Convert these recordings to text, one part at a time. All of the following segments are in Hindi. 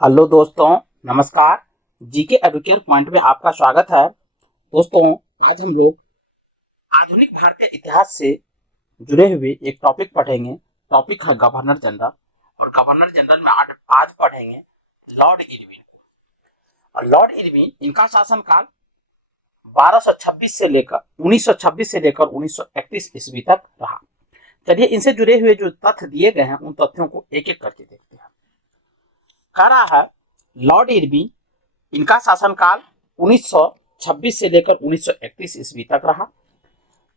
हेलो दोस्तों, नमस्कार। जीके एडुकेयर पॉइंट में आपका स्वागत है। दोस्तों, आज हम लोग आधुनिक भारतीय इतिहास से जुड़े हुए एक टॉपिक पढ़ेंगे। टॉपिक है गवर्नर जनरल। और गवर्नर जनरल में आज पढ़ेंगे लॉर्ड इरविन। और लॉर्ड इरविन, इनका शासनकाल 1226 से लेकर 1926 से लेकर 1931 ईस्वी तक रहा। चलिए, इनसे जुड़े हुए जो तथ्य दिए गए हैं उन तथ्यों को एक एक करके देखते हैं। कह रहा है लॉर्ड इरविन, इनका शासनकाल 1926 से लेकर 1931 ईस्वी तक रहा।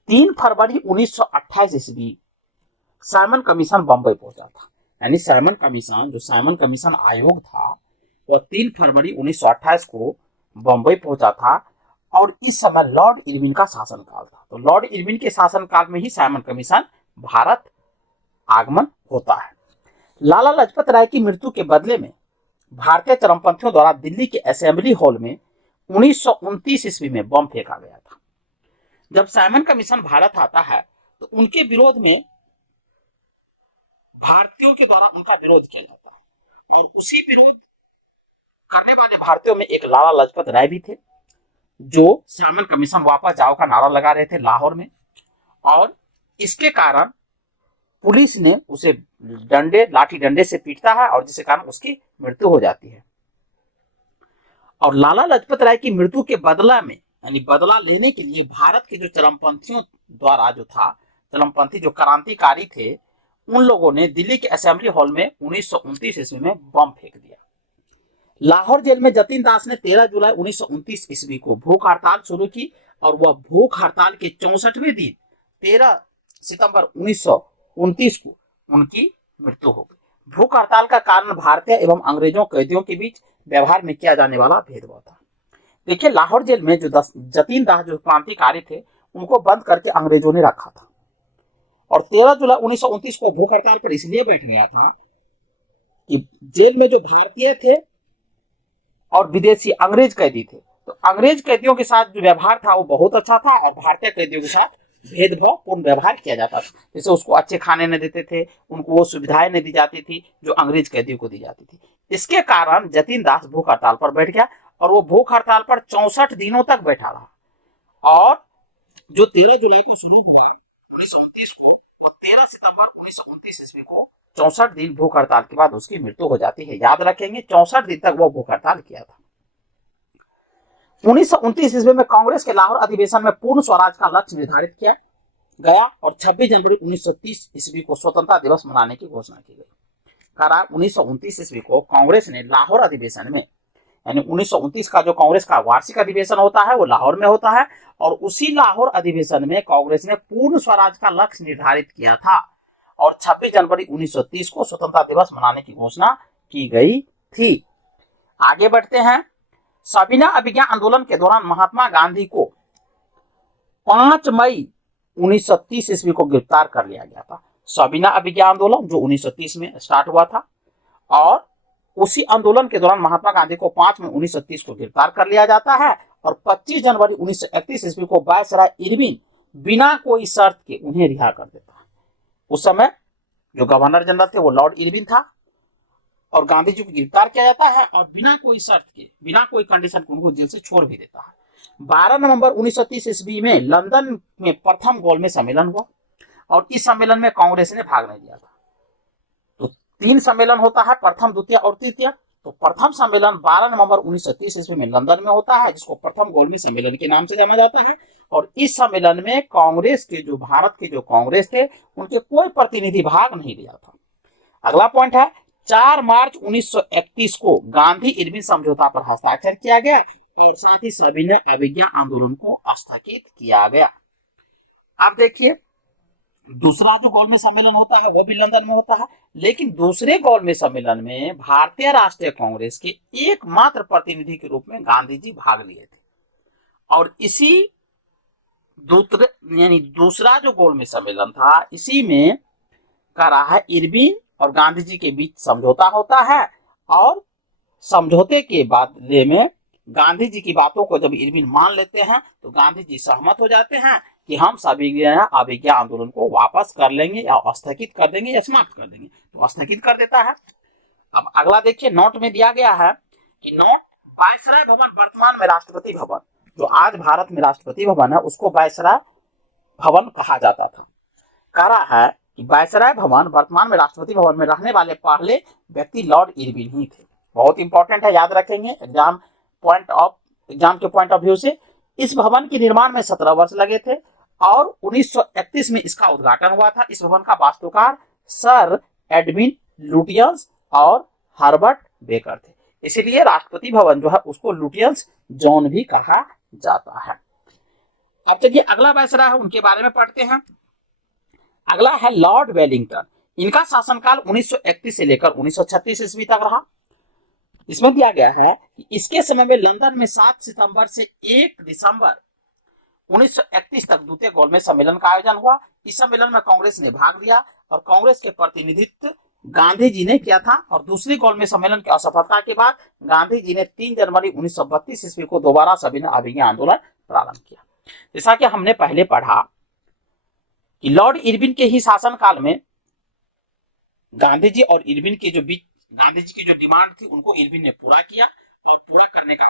3 फरवरी 1928 ईस्वी साइमन कमीशन बंबई पहुंचा था। यानी साइमन कमीशन, जो साइमन कमीशन आयोग था, वह 3 फरवरी 1928 को बंबई पहुंचा था। और इस समय लॉर्ड इरविन का शासनकाल था। तो लॉर्ड इरविन के शासनकाल में ही साइमन कमीशन भारत आगमन होता है। लाला लाजपत राय की मृत्यु के बदले में भारतीय चरमपंथियों द्वारा दिल्ली के असेंबली हॉल में 1929 ईस्वी में बम फेंका गया था। जब साइमन कमीशन भारत आता है तो उनके विरोध में भारतीयों के द्वारा उनका विरोध किया जाता है। और उसी विरोध करने वाले भारतीयों में एक लाला लाजपत राय भी थे, जो साइमन कमीशन वापस जाओ का नारा लगा रहे थे लाहौर में। और इसके कारण पुलिस ने उसे लाठी डंडे से पीटता है और जिसके कारण उसकी मृत्यु हो जाती है। और लाला लाजपत राय की मृत्यु के बदला में, यानी बदला लेने के लिए, भारत के जो चरमपंथियों द्वारा जो था, चरमपंथी जो क्रांतिकारी थे, उन लोगों ने दिल्ली के असेंबली हॉल में 1929 ईस्वी में बम फेंक दिया। लाहौर जेल में जतीन दास ने 13 जुलाई 1929 ईस्वी को भूख हड़ताल शुरू की। और वह भूख हड़ताल के 64वें दिन 13 सितंबर 1929 को उनकी मृत्यु हो गई। भूख हड़ताल का कारण भारतीय एवं अंग्रेजों कैदियों के बीच व्यवहार में किया जाने वाला भेदभाव था। देखिए, लाहौर जेल में जो जतीन दास जो क्रांतिकारी थे, उनको बंद करके अंग्रेजों ने रखा था। और 13 जुलाई 1929 को भूख हड़ताल पर इसलिए बैठ गया था कि जेल में जो भारतीय थे और विदेशी अंग्रेज कैदी थे, तो अंग्रेज कैदियों के साथ जो व्यवहार था वो बहुत अच्छा था और भारतीय कैदियों के साथ भेदभाव पूर्ण व्यवहार किया जाता था। जैसे उसको अच्छे खाने नहीं देते थे, उनको वो सुविधाएं नहीं दी जाती थी जो अंग्रेज कैदियों को दी जाती थी। इसके कारण जतीन दास भूख हड़ताल पर बैठ गया और वो भूख हड़ताल पर 64 दिनों तक बैठा रहा। और जो 13 जुलाई को शुरू हुआ 1929 को, वो 13 सितंबर 1929 ईस्वी को 64 दिन भूख हड़ताल के बाद उसकी मृत्यु हो जाती है। याद रखेंगे, 64 दिन तक वो भूख हड़ताल किया था। 1929 ईस्वी में कांग्रेस के लाहौर अधिवेशन में पूर्ण स्वराज का लक्ष्य निर्धारित किया गया और 26 जनवरी 1930 ईस्वी को स्वतंत्रता दिवस मनाने की घोषणा की गई। करा 1929 ईस्वी को कांग्रेस ने लाहौर अधिवेशन में, यानी 1929 का जो कांग्रेस का वार्षिक अधिवेशन होता है वो लाहौर में होता है, और उसी लाहौर अधिवेशन में कांग्रेस ने पूर्ण स्वराज का लक्ष्य निर्धारित किया था और 26 जनवरी 1930 को स्वतंत्रता दिवस मनाने की घोषणा की गई थी। आगे बढ़ते हैं। सविनय अभिज्ञा आंदोलन के दौरान महात्मा गांधी को 5 मई 1930 ईस्वी को गिरफ्तार कर लिया गया था। सविनय अभिज्ञा आंदोलन जो 1930 में स्टार्ट हुआ था, और उसी आंदोलन के दौरान महात्मा गांधी को 5 मई 1930 को गिरफ्तार कर लिया जाता है और 25 जनवरी 1931 ईस्वी को वायसराय इरविन बिना कोई शर्त के उन्हें रिहा कर देता है। उस समय जो गवर्नर जनरल थे वो लॉर्ड इरविन था और गांधी जी को गिरफ्तार किया जाता है और बिना कोई शर्त के, बिना कोई कंडीशन के उनको जेल से छोड़ भी देता है। 12 नवंबर 1930 ईस्वी में लंदन में प्रथम गोलमेज सम्मेलन हुआ और इस सम्मेलन में कांग्रेस ने भाग नहीं लिया था। तो 3 सम्मेलन होता है, प्रथम, द्वितीय और तृतीय। तो प्रथम सम्मेलन 12 नवंबर 1930 ईस्वी में लंदन में होता है, जिसको प्रथम गोलमेज सम्मेलन के नाम से जाना जाता है। और इस सम्मेलन में कांग्रेस के जो, भारत के जो कांग्रेस थे, उनके कोई प्रतिनिधि भाग नहीं लिया था। अगला पॉइंट है, 4 मार्च 1931 को गांधी इरविन समझौता पर हस्ताक्षर किया गया और साथ ही सविनय अभिज्ञा आंदोलन को स्थगित किया गया। अब देखिए, दूसरा जो गोलमेज सम्मेलन होता है वो भी लंदन में होता है, लेकिन दूसरे गोलमेज सम्मेलन में भारतीय राष्ट्रीय कांग्रेस के एकमात्र प्रतिनिधि के रूप में गांधी जी भाग लिए थे। और इसी दूसरा जो गोलमेज सम्मेलन था, इसी में कह रहा है इरविन और गांधी जी के बीच समझौता होता है और समझौते के बदले में गांधी जी की बातों को जब इरविन मान लेते हैं तो गांधी जी सहमत हो जाते हैं कि हम सविनय अभिज्ञा आंदोलन को वापस कर लेंगे या स्थगित कर देंगे या समाप्त कर देंगे। तो स्थगित कर देता है। अब अगला देखिए, नोट में दिया गया है कि नोट वायसराय भवन वर्तमान में राष्ट्रपति भवन, जो आज भारत में राष्ट्रपति भवन है उसको वायसराय भवन कहा जाता था। कह रहा है कि वायसराय भवन वर्तमान में राष्ट्रपति भवन में रहने वाले पहले व्यक्ति लॉर्ड इरविन ही थे। बहुत इंपॉर्टेंट है, याद रखेंगे एग्जाम के पॉइंट ऑफ व्यू से। इस भवन के निर्माण में 17 वर्ष लगे थे और 1931 में इसका उद्घाटन हुआ था। इस भवन का वास्तुकार सर एडविन लुटियंस और हर्बर्ट बेकर थे, इसलिए राष्ट्रपति भवन जो है उसको लुटियंस जोन भी कहा जाता है। अब चलिए अगला वायसराय है उनके बारे में पढ़ते हैं। अगला है लॉर्ड वेलिंगटन। इनका शासनकाल 1931 से लेकर 1936 ईस्वी तक रहा। इसमें दिया गया है कि इसके समय में लंदन में 7 सितंबर से 1 दिसंबर 1931 तक द्वितीय गोलमेज सम्मेलन का आयोजन हुआ। इस सम्मेलन में कांग्रेस ने भाग लिया और कांग्रेस के प्रतिनिधित्व गांधी जी ने किया था। और दूसरे गोलमेज सम्मेलन की असफलता के बाद गांधी जी ने 3 जनवरी 1932 ईस्वी को दोबारा सविनय अभियान आंदोलन प्रारंभ किया। जैसा कि हमने पहले पढ़ा कि लॉर्ड इरविन के ही शासनकाल में गांधी जी और इरविन के जो बीच गांधी जी की जो डिमांड थी उनको इरविन ने पूरा किया और पूरा करने का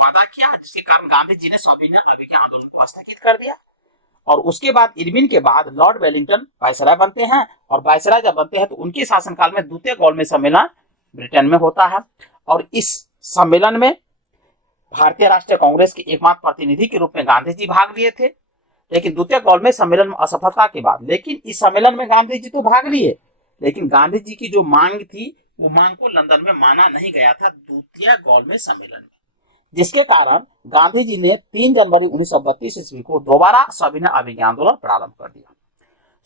वादा किया, जिसके कारण गांधी जी ने सविनय अभियान आंदोलन को स्थगित कर दिया। और उसके बाद इरविन के बाद लॉर्ड वेलिंगटन वायसराय बनते हैं और वायसराय जब बनते हैं तो उनके शासनकाल में द्वितीय गोलमेज सम्मेलन ब्रिटेन में होता है। और इस सम्मेलन में भारतीय राष्ट्रीय कांग्रेस के एकमात्र प्रतिनिधि के रूप में गांधी जी भाग लिए थे, लेकिन द्वितीय गोलमेज सम्मेलन में असफलता के बाद, लेकिन इस सम्मेलन में गांधी जी तो भाग लिए, लेकिन गांधी जी की जो मांग थी वो मांग को लंदन में माना नहीं गया था द्वितीय गोलमेज सम्मेलन में, जिसके कारण गांधी जी ने 3 जनवरी 1932 ईस्वी को दोबारा सविनय अभियान आंदोलन प्रारंभ कर दिया।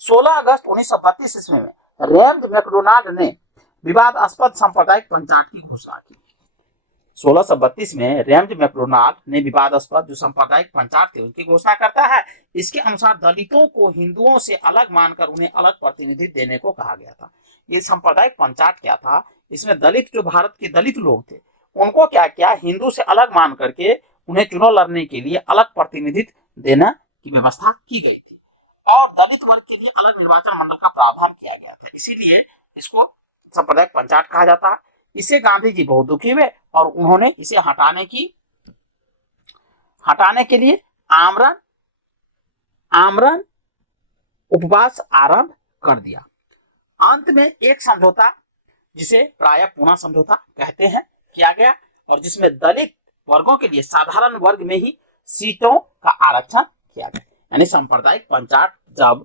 16 अगस्त 1932 ईस्वी में रेमज मैकडोनाल्ड ने विवादास्पद सांप्रदायिक पंचायत की घोषणा की। 1632 में रेमज मैकडोनाल्ड ने विवादास्पद जो सांप्रदायिक पंचायत थे उनकी घोषणा करता है। इसके अनुसार दलितों को हिंदुओं से अलग मानकर उन्हें अलग प्रतिनिधित्व देने को कहा गया था। ये सांप्रदायिक पंचायत क्या था? इसमें दलित जो भारत के दलित लोग थे उनको क्या किया, हिंदू से अलग मान करके उन्हें चुनाव लड़ने के लिए अलग प्रतिनिधित्व देने की व्यवस्था की गई थी और दलित वर्ग के लिए अलग निर्वाचन मंडल का प्रावधान किया गया था। इसीलिए इसको सांप्रदायिक पंचायत कहा जाता है। इससे गांधी जी बहुत दुखी हुए और उन्होंने इसे हटाने के लिए आमरण उपवास आरंभ कर दिया। अंत में एक समझौता, जिसे प्रायः पूना समझौता कहते हैं, किया गया और जिसमें दलित वर्गों के लिए साधारण वर्ग में ही सीटों का आरक्षण किया गया। यानी सांप्रदायिक पंचायत जब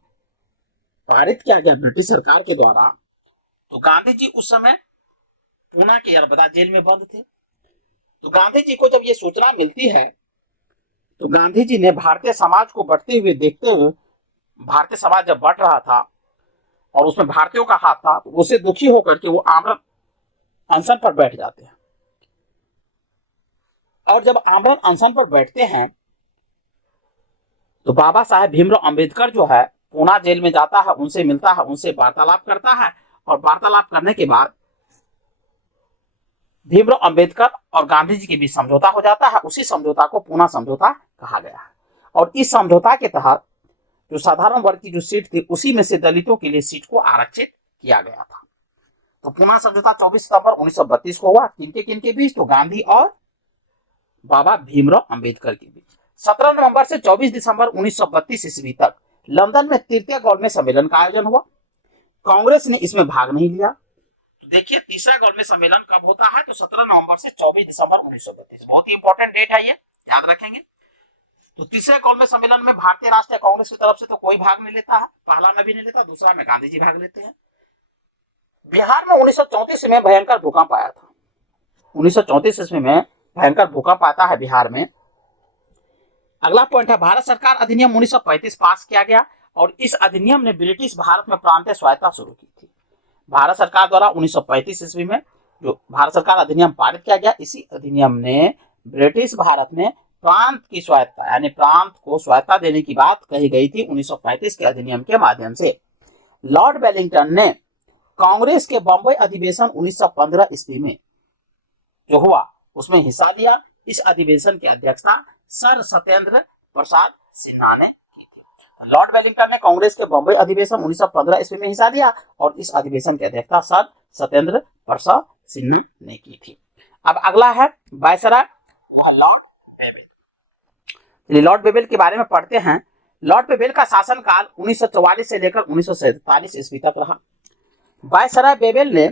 पारित किया गया ब्रिटिश सरकार के द्वारा, तो गांधी जी उस समय पूना के यरबदा जेल में बंद थे। तो गांधी जी को जब ये सूचना मिलती है तो गांधी जी ने भारतीय समाज को बढ़ते हुए देखते हुए, भारतीय समाज जब बढ़ रहा था और उसमें भारतीयों का हाथ था, तो उससे दुखी होकर के वो आमरण अनशन पर बैठ जाते हैं। और जब आमरण अनशन पर बैठते हैं तो बाबा साहेब भीमराव अंबेडकर जो है पूना जेल में जाता है, उनसे मिलता है, उनसे वार्तालाप करता है और वार्तालाप करने के बाद भीमराव अंबेडकर और गांधी जी के बीच समझौता हो जाता है। उसी समझौता को पूना समझौता कहा गया है। और इस समझौता के तहत जो साधारण वर्ग की जो सीट थी उसी में से दलितों के लिए सीट को आरक्षित किया गया था। तो पूना समझौता 24 सितंबर 1932 को हुआ। किनके बीच? तो गांधी और बाबा भीमराव अंबेडकर के बीच। 17 नवंबर से 24 दिसंबर 1932 ईस्वी तक लंदन में तृतीय गोलमेज सम्मेलन का आयोजन हुआ। कांग्रेस ने इसमें भाग नहीं लिया। तो देखिए तीसरा गोलमेज सम्मेलन कब होता है? तो 17 नवंबर से 24 दिसंबर 1932। बहुत ही इंपॉर्टेंट डेट है, ये याद रखेंगे। तो तीसरे गोलमेज सम्मेलन में भारतीय राष्ट्रीय कांग्रेस की तरफ से तो कोई भाग नहीं लेता है। पहला में भी नहीं लेता, दूसरा में गांधी जी भाग लेते हैं। बिहार में 1934 में भयंकर भूकंप आया था। 1934 ईस्वी में भयंकर भूकंप आता है बिहार में। अगला पॉइंट है भारत सरकार अधिनियम 1935 पास किया गया और इस अधिनियम ने ब्रिटिश भारत में प्रांतीय स्वायत्तता शुरू की थी। भारत सरकार द्वारा 1935 ईस्वी में जो भारत सरकार अधिनियम पारित किया गया, इसी अधिनियम ने ब्रिटिश भारत में प्रांत की स्वायत्तता यानी प्रांत को स्वायत्तता देने की बात कही गई थी 1935 के अधिनियम के माध्यम से। लॉर्ड वेलिंगटन ने कांग्रेस के बंबई अधिवेशन 1915 ईस्वी में जो हुआ उसमें हिस्सा लिया। इस अधिवेशन की अध्यक्षता सर सत्येंद्र प्रसाद सिन्हा ने की थी। लॉर्ड वेलिंगटन ने कांग्रेस के बंबई अधिवेशन 1915 ईस्वी में हिस्सा लिया और इस अधिवेशन की अध्यक्षता सर सत्येंद्र प्रसाद सिन्हा ने की थी। अब अगला है वायसराय, वह लॉर्ड बेवेल। लॉर्ड बेवेल के बारे में पढ़ते हैं। लॉर्ड बेवेल का शासनकाल 1944 से लेकर 1947 ईस्वी तक रहा। वायसराय बेवेल ने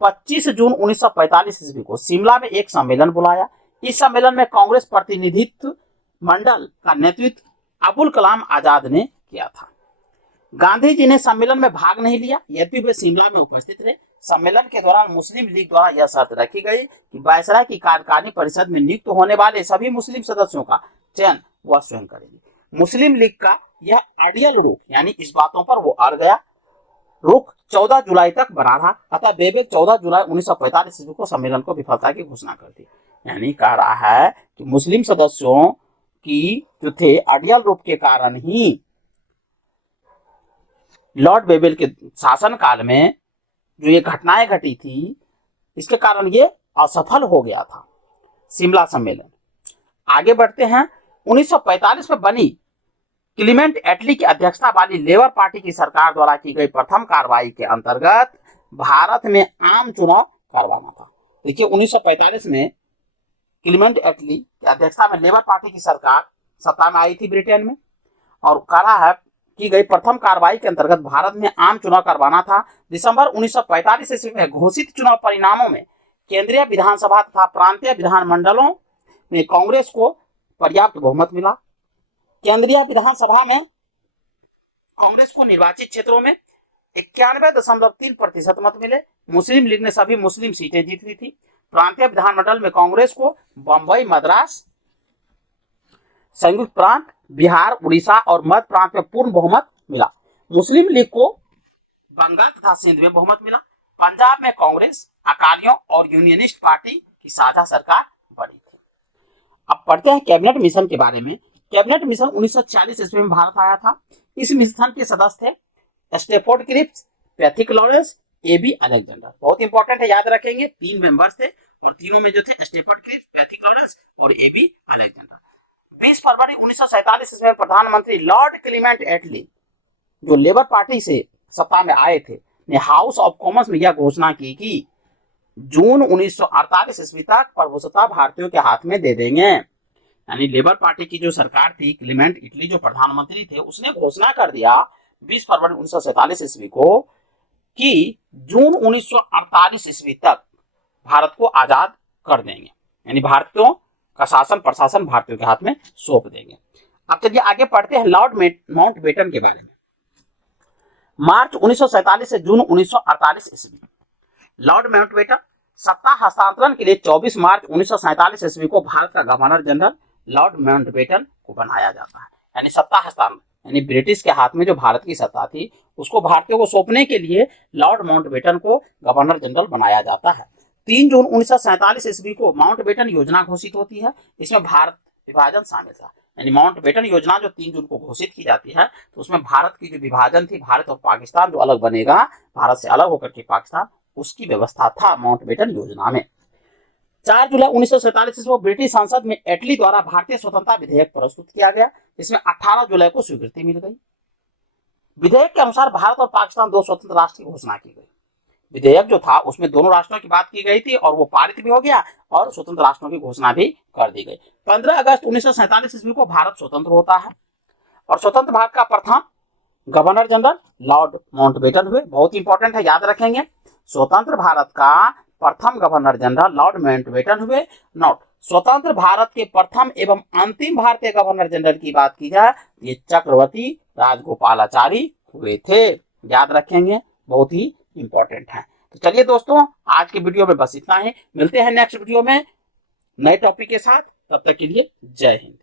25 जून 1945 ईस्वी को शिमला में एक सम्मेलन बुलाया। इस सम्मेलन में कांग्रेस प्रतिनिधित्व मंडल का नेतृत्व अबुल कलाम आजाद ने किया था। गांधी जी ने सम्मेलन में भाग नहीं लिया, यद्यपि वे शिमला में उपस्थित रहे। सम्मेलन के दौरान मुस्लिम लीग द्वारा यह शर्त रखी गई कि वायसराय की कार्यकारिणी परिषद में नियुक्त होने वाले सभी मुस्लिम सदस्यों का चयन वह स्वयं करेंगे। मुस्लिम लीग का यह आइडियल रुख, यानी इस बातों पर वो अड़ गया, रुख 14 जुलाई तक बना रहा। अतः बेवेल 14 जुलाई 1945 ईस्वी को सम्मेलन को विफलता की घोषणा कर दी। यानी कह रहा है कि मुस्लिम सदस्यों की जो थे आइडियल रूप के कारण ही लॉर्ड बेवेल के शासनकाल में जो ये घटनाएं घटी थी, इसके कारण ये असफल हो गया था शिमला सम्मेलन। आगे बढ़ते हैं। 1945 में बनी क्लीमेंट एटली की अध्यक्षता वाली लेबर पार्टी की सरकार द्वारा की गई प्रथम कार्रवाई के अंतर्गत भारत में आम चुनाव करवाना था। देखिए 1945 में क्लीमेंट एटली की अध्यक्षता में लेबर पार्टी की सरकार सत्ता में आई थी ब्रिटेन में, और कहा है की गई प्रथम कार्रवाई के अंतर्गत भारत में आम चुनाव करवाना था। दिसंबर 1945 ईस्वी में घोषित चुनाव परिणामों में केंद्रीय विधानसभा तथा प्रांतीय विधानमंडलों में कांग्रेस को पर्याप्त बहुमत मिला। केंद्रीय विधानसभा में कांग्रेस को निर्वाचित क्षेत्रों में 91.3% मत मिले। मुस्लिम लीग ने सभी मुस्लिम सीटें जीत ली थी। प्रांतीय विधानमंडल में कांग्रेस को बंबई, मद्रास, संयुक्त प्रांत, बिहार, उड़ीसा और मध्य प्रांत में पूर्ण बहुमत मिला। मुस्लिम लीग को बंगाल तथा सिंध में बहुमत मिला। पंजाब में कांग्रेस, अकालियों और यूनियनिस्ट पार्टी की साझा सरकार बनी थी। अब पढ़ते हैं कैबिनेट मिशन के बारे में। कैबिनेट मिशन 1946 ईस्वी में भारत आया था। इस मिशन के सदस्य थे Stafford Cripps, Pethick Lawrence, A B. Alexander. बहुत इंपॉर्टेंट है, याद रखेंगे। 3 मेंबर्स थे और तीनों में जो थे स्टैफोर्ड क्रिप्स, पैथिक लॉरेंस और ए.बी. अलेक्जेंडर। 20 फरवरी 1947 ईस्वी में प्रधानमंत्री लॉर्ड क्लीमेंट एटली, जो लेबर पार्टी से सत्ता में आए थे, ने हाउस ऑफ कॉमन्स में यह घोषणा की कि जून 1948 ईस्वी तक प्रभुसत्ता भारतीयों के हाथ में दे देंगे। यानी लेबर पार्टी की जो सरकार थी, क्लीमेंट एटली जो प्रधानमंत्री थे, उसने घोषणा कर दिया 20 फरवरी 1947 ईस्वी को कि जून 1948 ईस्वी तक भारत को आजाद कर देंगे, यानी भारतीयों का शासन प्रशासन भारतीयों के हाथ में सौंप देंगे। अब चलिए आगे पढ़ते हैं लॉर्ड माउंटबेटन के बारे में। मार्च 1947 से जून 1948 ईस्वी, लॉर्ड माउंटबेटन सत्ता हस्तांतरण के लिए 24 मार्च 1947 ईस्वी को भारत का गवर्नर जनरल लॉर्ड माउंटबेटन को बनाया जाता है। यानी सत्ता हस्तांतरण, यानी ब्रिटिश के हाथ में जो भारत की सत्ता थी उसको भारतीयों को सौंपने के लिए लॉर्ड माउंटबेटन को गवर्नर जनरल बनाया जाता है। 3 जून 1947 ईस्वी को माउंटबेटन योजना घोषित होती है। इसमें भारत विभाजन शामिल था। यानी माउंटबेटन योजना जो 3 जून को घोषित की जाती है, तो उसमें भारत की जो विभाजन थी, भारत और पाकिस्तान जो अलग बनेगा, भारत से अलग होकर के पाकिस्तान, उसकी व्यवस्था था माउंटबेटन योजना में। 4 जुलाई 1947 ईस्वी को ब्रिटिश संसद में एटली द्वारा भारतीय स्वतंत्रता विधेयक प्रस्तुत किया गया, जिसमें 18 जुलाई को स्वीकृति मिल गई। विधेयक के अनुसार भारत और पाकिस्तान 2 स्वतंत्र राष्ट्र की घोषणा की गई। विधेयक जो था उसमें दोनों राष्ट्रों की बात की गई थी और वो पारित भी हो गया और स्वतंत्र राष्ट्रों की घोषणा भी कर दी गई। 15 अगस्त 1947 ईस्वी को भारत स्वतंत्र होता है और स्वतंत्र भारत का प्रथम गवर्नर जनरल लॉर्ड माउंटबेटन हुए। बहुत इंपॉर्टेंट है, याद रखेंगे। स्वतंत्र भारत का प्रथम गवर्नर जनरल लॉर्ड माउंटबेटन हुए। नोट, स्वतंत्र भारत के प्रथम एवं अंतिम भारतीय गवर्नर जनरल की बात की जाए, ये चक्रवर्ती राजगोपालाचारी हुए थे। याद रखेंगे, बहुत ही इंपॉर्टेंट है। तो चलिए दोस्तों, आज के वीडियो में बस इतना ही। मिलते हैं नेक्स्ट वीडियो में नए टॉपिक के साथ। तब तक के लिए जय हिंद।